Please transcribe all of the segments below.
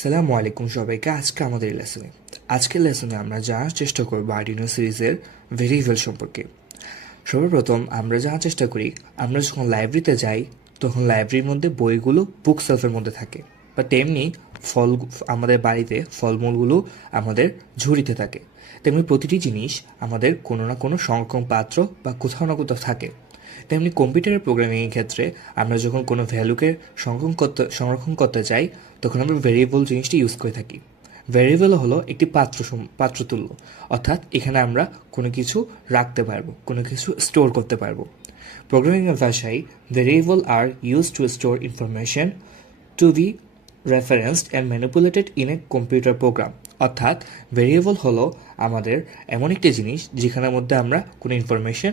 সালামু আলাইকুম সবাইকে। আজকের লেসনে আমরা জানার চেষ্টা করব আর্ডিনো সিরিজের ভেরিয়েবল সম্পর্কে। সর্বপ্রথম আমরা জানার চেষ্টা করি, আমরা যখন লাইব্রেরিতে যাই তখন লাইব্রেরির মধ্যে বইগুলো বুক সেলফের মধ্যে থাকে, বা তেমনি আমাদের বাড়িতে ফলমূলগুলো আমাদের ঝুড়িতে থাকে। তেমনি প্রতিটি জিনিস আমাদের কোনো না কোনো সংরক্ষণ পাত্র বা কোথাও না কোথাও থাকে। তেমনি কম্পিউটারের প্রোগ্রামিংয়ের ক্ষেত্রে আমরা যখন কোনো ভ্যালুকে সংরক্ষণ করতে চাই তখন আমরা ভেরিয়েবল জিনিসটি ইউজ করে থাকি। ভেরিয়েবল হলো একটি পাত্রতুল্য, অর্থাৎ এখানে আমরা কোনো কিছু রাখতে পারবো, কোনো কিছু স্টোর করতে পারবো। প্রোগ্রামিংয়ের ভাষায় variable are use to store information to be referenced and manipulated in a computer program. অর্থাৎ ভেরিয়েবল হলো আমাদের এমন একটি জিনিস যেখানের মধ্যে আমরা কোনো ইনফরমেশন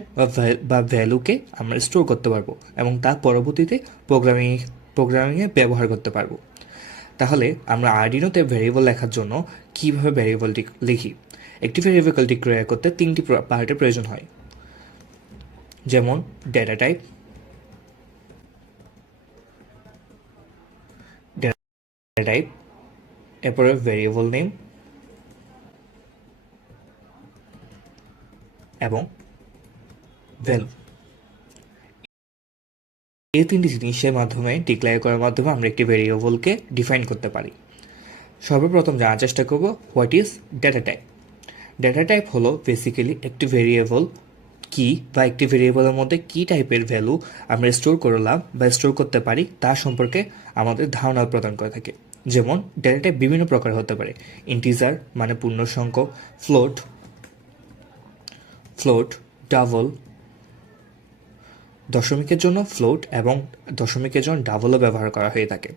বা ভ্যালুকে আমরা স্টোর করতে পারবো এবং তার পরবর্তীতে প্রোগ্রামিংয়ে ব্যবহার করতে পারবো। তাহলে আমরা আর্ডিনোতে ভেরিয়েবল লেখার জন্য কীভাবে ভেরিয়েবলটি লিখি? একটি ভেরিয়েবলটি ক্রিয়েট করতে তিনটি পার্টের প্রয়োজন হয়, যেমন ডেটা টাইপ, এরপরে ভেরিয়েবল নেম এবং ভ্যালু। এই তিনটি জিনিসের মাধ্যমে ডিক্লেয়ার করার মাধ্যমে আমরা একটি ভেরিয়েবলকে ডিফাইন করতে পারি। সর্বপ্রথম জানার চেষ্টা করব what is data type. Data type হলো বেসিক্যালি একটি ভেরিয়েবল কি বা একটি ভেরিয়েবলের মধ্যে কী টাইপের ভ্যালু আমরা স্টোর করলাম বা স্টোর করতে পারি তার সম্পর্কে আমাদের ধারণা প্রদান করে থাকে। যেমন ডেটা টাইপ বিভিন্ন প্রকার হতে পারে। ইন্টিজার মানে পূর্ণসংখ্য, ফ্লোট, ডাবল, দশমিকের জন্য ফ্লোট এবং দশমিকের জন্য ডাবলও ব্যবহার করা হয়ে থাকে,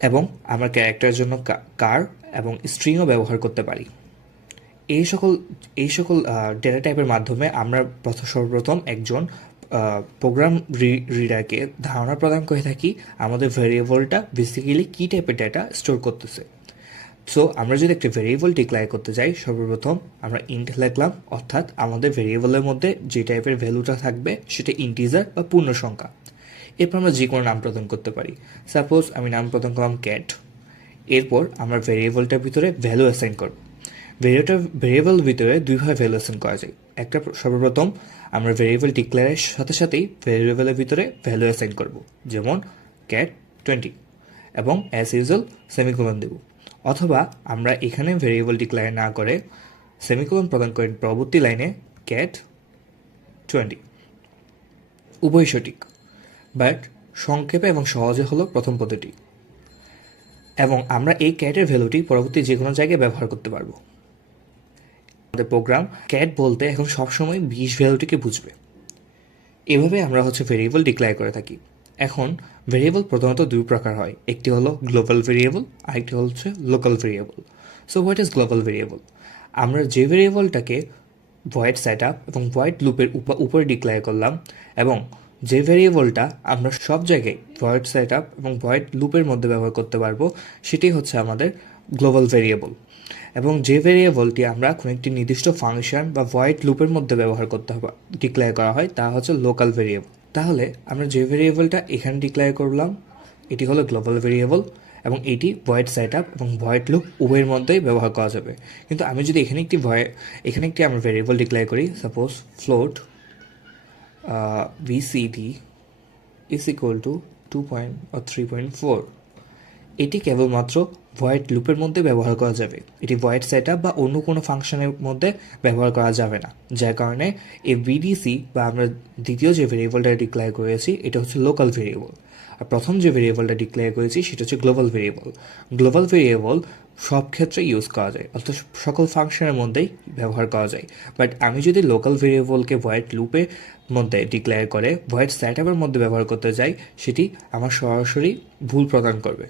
এবং আমরা ক্যারেক্টারের জন্য কার এবং স্ট্রিংও ব্যবহার করতে পারি। এই সকল ডেটা টাইপের মাধ্যমে আমরা সর্বপ্রথম একজন প্রোগ্রাম রিডারকে ধারণা প্রদান করে থাকি আমাদের ভেরিয়েবলটা বেসিক্যালি কী টাইপের ডেটা স্টোর করতেছে। সো আমরা যদি একটা ভেরিয়েবল ডিক্লেয়ার করতে যাই, সর্বপ্রথম আমরা ইন্ট লিখলাম, অর্থাৎ আমাদের ভেরিয়েবলের মধ্যে যে টাইপের ভ্যালুটা থাকবে সেটা ইন্টিজার বা পূর্ণ সংখ্যা। এরপর আমরা যে কোনো নাম প্রদান করতে পারি। সাপোজ আমি নাম প্রদান করলাম ক্যাট। এরপর আমরা ভেরিয়েবলটার ভিতরে ভ্যালু অ্যাসাইন করব। ভেরিয়েবল ভিতরে দুইভাবে ভ্যালু অ্যাসাইন করা যায়। একটা, সর্বপ্রথম আমরা ভেরিয়েবল ডিক্লেয়ারের সাথে সাথেই ভেরিয়েবলের ভিতরে ভ্যালু অ্যাসাইন করব, যেমন ক্যাট 20 এবং অ্যাজ ইউজুয়াল সেমিকোলন দেব। অথবা আমরা এখানে ভেরিয়েবল ডিক্লেয়ার না করে সেমিকোলন প্রদান করেন পরবর্তী লাইনে ক্যাট 20। উভয় সঠিক, বাট সংক্ষেপে এবং সহজে হলো প্রথম পদ্ধতি, এবং আমরা এই ক্যাটের ভ্যালুটি পরবর্তী যে কোনো জায়গায় ব্যবহার করতে পারবো। আমাদের প্রোগ্রাম ক্যাট বলতে এখন সবসময় 20 ভ্যালুটিকে বুঝবে। এভাবে আমরা ভেরিয়েবল ডিক্লেয়ার করে থাকি। এখন ভেরিয়েবল প্রধানত দুই প্রকার হয়, একটি হলো গ্লোবাল ভেরিয়েবল, আরেকটি হচ্ছে local variable. So what is global variable? আমরা যে ভেরিয়েবলটাকে ভয়েড সেট আপ এবং ভয়েড লুপের উপরে ডিক্লেয়ার করলাম, এবং যে ভেরিয়েবলটা আমরা সব জায়গায় ভয়েড সেট আপ এবং ভয়েড লুপের মধ্যে ব্যবহার করতে পারবো, সেটি হচ্ছে আমাদের গ্লোবাল ভেরিয়েবল। এবং যে ভেরিয়েবলটি আমরা কোনো একটি নির্দিষ্ট ফাংশন বা ভয়েড লুপের মধ্যে ব্যবহার করতে হবে ডিক্লেয়ার করা হয়, তা হচ্ছে লোকাল ভেরিয়েবল। তাহলে আমরা যে ভেরিয়েবলটা এখানে ডিক্লেয়ার করলাম এটি হলো গ্লোবাল ভেরিয়েবল, এবং এটি ভয়েড সেট আপ এবং ভয়েড লুপ উভয়ের মধ্যেই ব্যবহার করা যাবে। কিন্তু আমি যদি এখানে একটি আমরা ভেরিয়েবল ডিক্লেয়ার করি, suppose float VCD is equal to 2.3.4, এটি কেবলমাত্র ভয়েড লুপের মধ্যে ব্যবহার করা যাবে। এটি ভয়েড সেট আপ বা অন্য কোনো ফাংশনের মধ্যে ব্যবহার করা যাবে না, যার কারণে এই ভিডিসি বা আমরা দ্বিতীয় যে ভেরিয়েবলটা ডিক্লেয়ার করেছি এটা হচ্ছে লোকাল ভেরিয়েবল, আর প্রথম যে ভেরিয়েবলটা ডিক্লেয়ার করেছি সেটা হচ্ছে গ্লোবাল ভেরিয়েবল। গ্লোবাল ভেরিয়েবল সব ক্ষেত্রে ইউজ করা যায়, অর্থাৎ সকল ফাংশনের মধ্যেই ব্যবহার করা যায়। বাট আমি যদি লোকাল ভেরিয়েবলকে ভয়েড লুপের মধ্যে ডিক্লেয়ার করে ভয়েড সেট আপের মধ্যে ব্যবহার করতে যাই, সেটি আমার সরাসরি ভুল প্রদান করবে।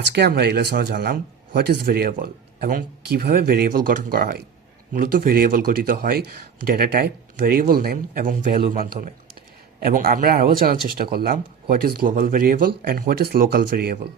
আজকে আমরা এই লেসনে জানলাম হোয়াট ইজ ভেরিয়েবল এবং কিভাবে ভেরিয়েবল গঠন করা হয়। মূলত ভেরিয়েবল গঠিত হয় ডেটা টাইপ, ভেরিয়েবল নেম এবং ভ্যালুর মাধ্যমে। এবং আমরা আরও জানার চেষ্টা করলাম what is global variable and what is local variable.